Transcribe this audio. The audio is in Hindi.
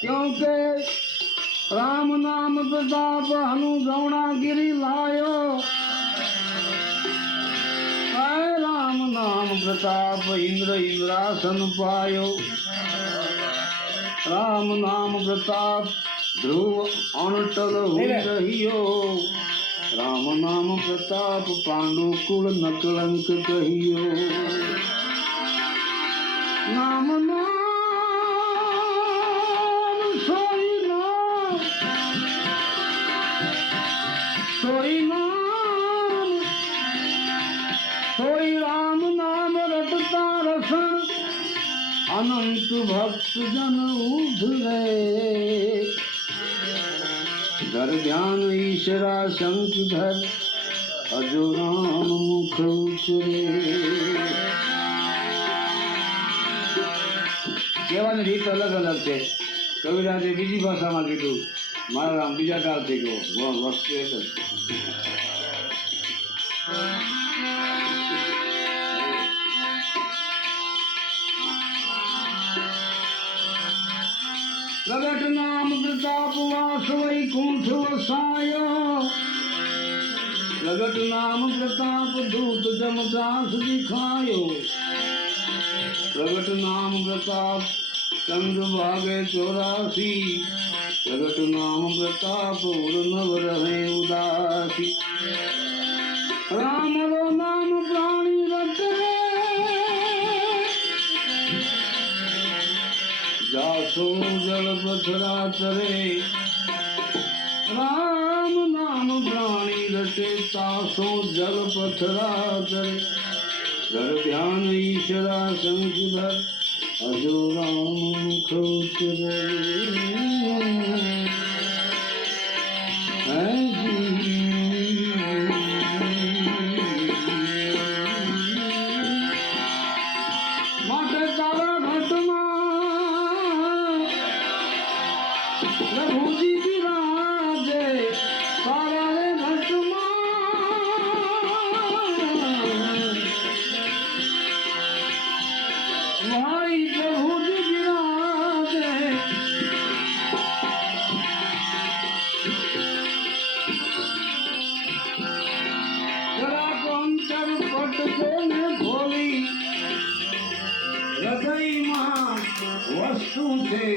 क्योंकि राम नाम प्रताप हनु गौणा गिरी लायो। आए राम नाम प्रताप इंद्र इंद्रासन पायो। राम नाम प्रताप ध्रुव अनटल हुई रहियो। राम नाम प्रताप पांडु कुल न कलंक कहियो। नाम नाम सोई नाम सोई नाम सोई राम नाम रटता रसन। अनंत भक्त जन उधरे धर ध्यान ईश्वरा शंखधर अजो राम मुख उचरे। કહેવાની રીત અલગ અલગ છે. કવિરાજે બીજી ભાષામાં કીધું, મારા રામ બીજા કાળથી કહો. વસ્તુ એક જ. પ્રગટ નામ પ્રતાપ વાસ વૈકુંઠ વસાયો. પ્રગટ નામ પ્રતાપ દૂત જમદાસ દિખાયો. प्रगट नाम प्रताप चंद्र भागे 84। प्रगट नाम प्रताप उड़ नव रहे उदासी। राम रो नाम प्राणी रटे जासो जल पथरा तरे। राम नाम प्राणी रटे तासो जल पथरा तरे। धर ध्यान ईश्वरा शंखधर अजो राम मुख उचरे। माटे तारा घटमा प्रभु जी विराजे। तारा रे घटमा भाई प्रभु जी विराजे। जरा को अंतर पट को ने खोली हृदय मां वस्तु थे